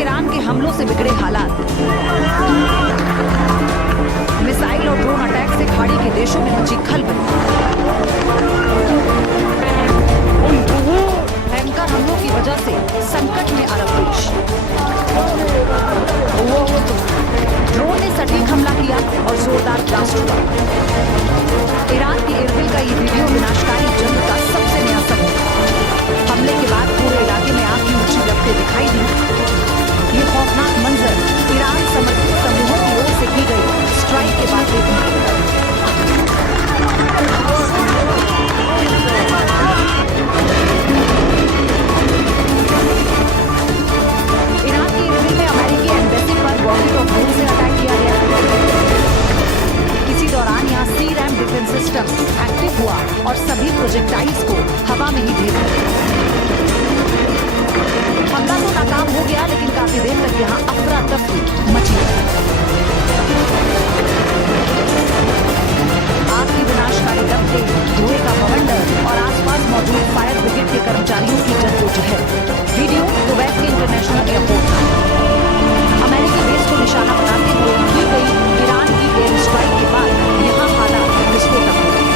Iran के हमलों से बिगड़े हालात। मिसाइल और ड्रोन अटैक से खाड़ी के देशों में मची खलबली। भयंकर हमलों की वजह से संकट में अरब देश। ड्रोन ने सटीक हमला किया और जोरदार ब्लास्ट हुआ। ईरान की इरबिल का ये वीडियो विनाशकारी जंग का सबसे नया सबूत। हमले के बाद पूरे इलाके में आग की ऊंची लपटें दिखाई दी। ये खौफनाक मंजर ईरान समर्थित समूहों की ओर से की गई स्ट्राइक के बाद देखने को मिला। ईरान की इरबिल में अमेरिकी एम्बेसी पर रॉकेट और ड्रोन से अटैक किया गया। इसी दौरान यहाँ सी-रैम डिफेंस सिस्टम एक्टिव हुआ और सभी प्रोजेक्टाइल्स को हवा में ही ढेर कर दिया। हमला तो नाकाम हो गया, लेकिन काफी देर तक यहाँ अफरा तफरी मची रही। आग की विनाशकारी लपटें, धुएं का बवंडर और आसपास मौजूद फायर ब्रिगेड के कर्मचारियों की जद्दोजहद। वीडियो कुवैत के इंटरनेशनल एयरपोर्ट का। अमेरिकी बेस को निशाना बनाते हुए की गई ईरान की एयर स्ट्राइक के बाद यहाँ हालात विस्फोटक हो गए।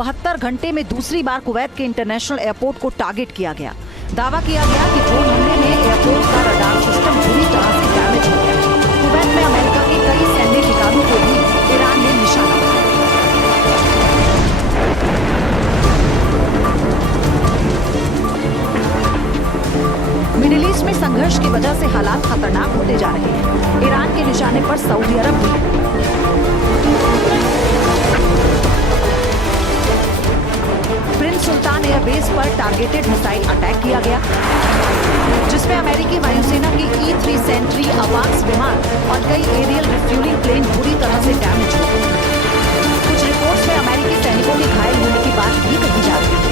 72 घंटे में दूसरी बार कुवैत के इंटरनेशनल एयरपोर्ट को टारगेट किया गया। दावा किया गया कि ड्रोन हमले में एयरपोर्ट का रडार सिस्टम बुरी तरह से डैमेज हो गया। कुवैत में अमेरिका के कई सैन्य ठिकानों को भी ईरान ने निशाना बनाया। मिडिल ईस्ट में संघर्ष की वजह से हालात खतरनाक होते जा रहे हैं। ईरान के निशाने पर सऊदी अरब भी। प्रिंस सुल्तान एयरबेस पर टारगेटेड मिसाइल अटैक किया गया, जिसमें अमेरिकी वायुसेना की E-3 सेंट्री अवाक्स विमान और कई एरियल रिफ्यूलिंग प्लेन बुरी तरह से डैमेज हुए। कुछ रिपोर्ट्स में अमेरिकी सैनिकों के घायल होने की बात भी कही जा रही है।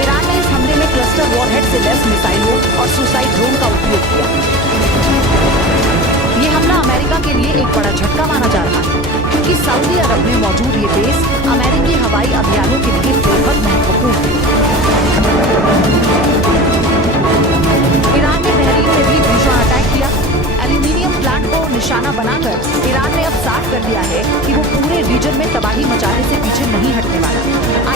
ईरान ने इस हमले में क्लस्टर वॉरहेड से लैस मिसाइलों और सुसाइड ड्रोन का उपयोग किया। ये हमला अमेरिका के लिए एक बड़ा झटका माना जा रहा है, क्योंकि सऊदी अरब में मौजूद ये बेस अमेरिकी हवाई अभियानों के लिए बेहद महत्वपूर्ण है। ईरान ने बहरीन में भी भीषण अटैक किया। एल्यूमिनियम प्लांट को निशाना बनाकर ईरान ने अब साफ कर दिया है कि वो पूरे रीजन में तबाही मचाने से पीछे नहीं हटने वाला।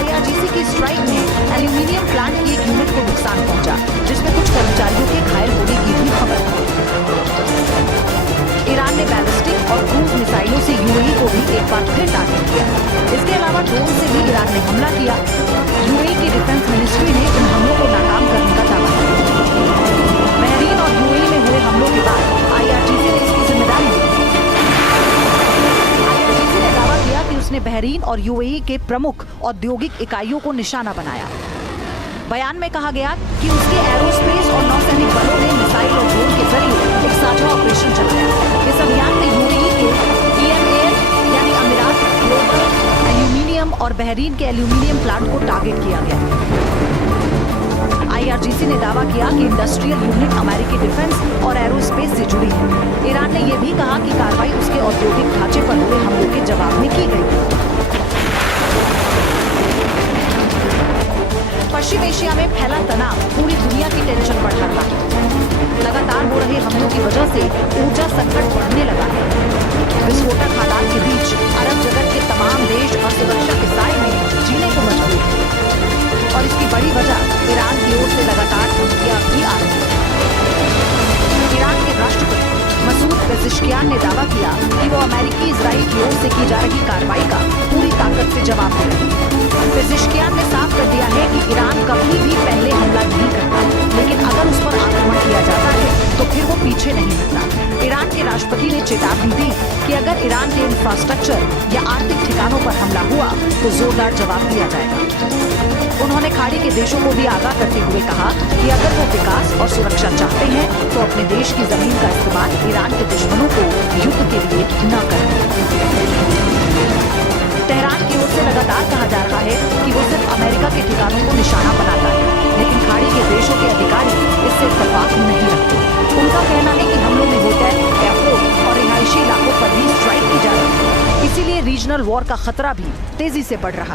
IRGC की स्ट्राइक में एल्यूमिनियम प्लांट की एक यूनिट को नुकसान पहुंचा, जिसमें कुछ कर्मचारियों के घायल होने की भी खबर है। ईरान ने बैलिस्टिक और क्रूज मिसाइलों से UAE को भी एक बार फिर टारगेट किया। इसके अलावा ड्रोन से भी ईरान ने हमला किया। UAE की डिफेंस मिनिस्ट्री ने इन हमलों को नाकाम करने का दावा किया। बहरीन और UAE में हुए हमलों के बाद IRGC ने इसकी जिम्मेदारी ली। IRGC ने दावा किया कि उसने बहरीन और UAE के प्रमुख औद्योगिक इकाइयों को निशाना बनाया। बयान में कहा गया कि उसके एरोस्पेस और नौसैनिक बलों ने मिसाइल और ड्रोन के जरिए एक साझा ऑपरेशन चलाया। इस अभियान में UAE के EMAL यानी अमीरात ग्लोबल एल्यूमिनियम और बहरीन के एल्यूमिनियम प्लांट को टारगेट किया गया। IRGC ने दावा किया कि इंडस्ट्रियल यूनिट अमेरिकी डिफेंस और एरोस्पेस से जुड़ी है। ईरान ने यह भी कहा कि कार्रवाई उसके औद्योगिक ढांचे पर हुए हमलों के जवाब में की गई। पश्चिम एशिया में फैला तनाव पूरी दुनिया की टेंशन बढ़ा रहा है। लगातार हो रहे हमलों की वजह से ऊर्जा संकट बढ़ने लगा है। विस्फोटक हालात के बीच अरब जगत के तमाम देश असुरक्षा के साए में जीने को मजबूर हैं। और इसकी बड़ी वजह ईरान की ओर से लगातार धमकियां भी आ रही हैं। ईरान के राष्ट्रपति मसूद पेज़ेश्कियान ने दावा किया कि वो अमेरिकी इजराइल की ओर से की जा रही कार्रवाई का पूरी ताकत से जवाब दे रहे हैं। पेज़ेश्कियान ने साफ कर दिया है कि ईरान कभी भी पहले हमला नहीं करता, लेकिन अगर उस पर आक्रमण किया जाता है तो फिर वो पीछे नहीं हटता। ईरान के राष्ट्रपति ने चेतावनी दी कि अगर ईरान के इंफ्रास्ट्रक्चर या आर्थिक ठिकानों पर हमला हुआ तो जोरदार जवाब दिया जाएगा। उन्होंने खाड़ी के देशों को भी आगाह करते हुए कहा कि अगर वो विकास और सुरक्षा चाहते हैं तो अपने देश की जमीन का इस्तेमाल ईरान के दुश्मनों को युद्ध के लिए न करें। तेहरान की ओर से लगातार कहा जा रहा है कि वो सिर्फ अमेरिका के ठिकानों को निशाना बनाता है, लेकिन खाड़ी के देशों के अधिकारी इससे इत्तेफाक नहीं रखते। उनका कहना है कि हमलों में होटल, एयरपोर्ट और रिहायशी इलाकों पर भी स्ट्राइक की जा रही है। इसीलिए रीजनल वॉर का खतरा भी तेजी से बढ़ रहा है।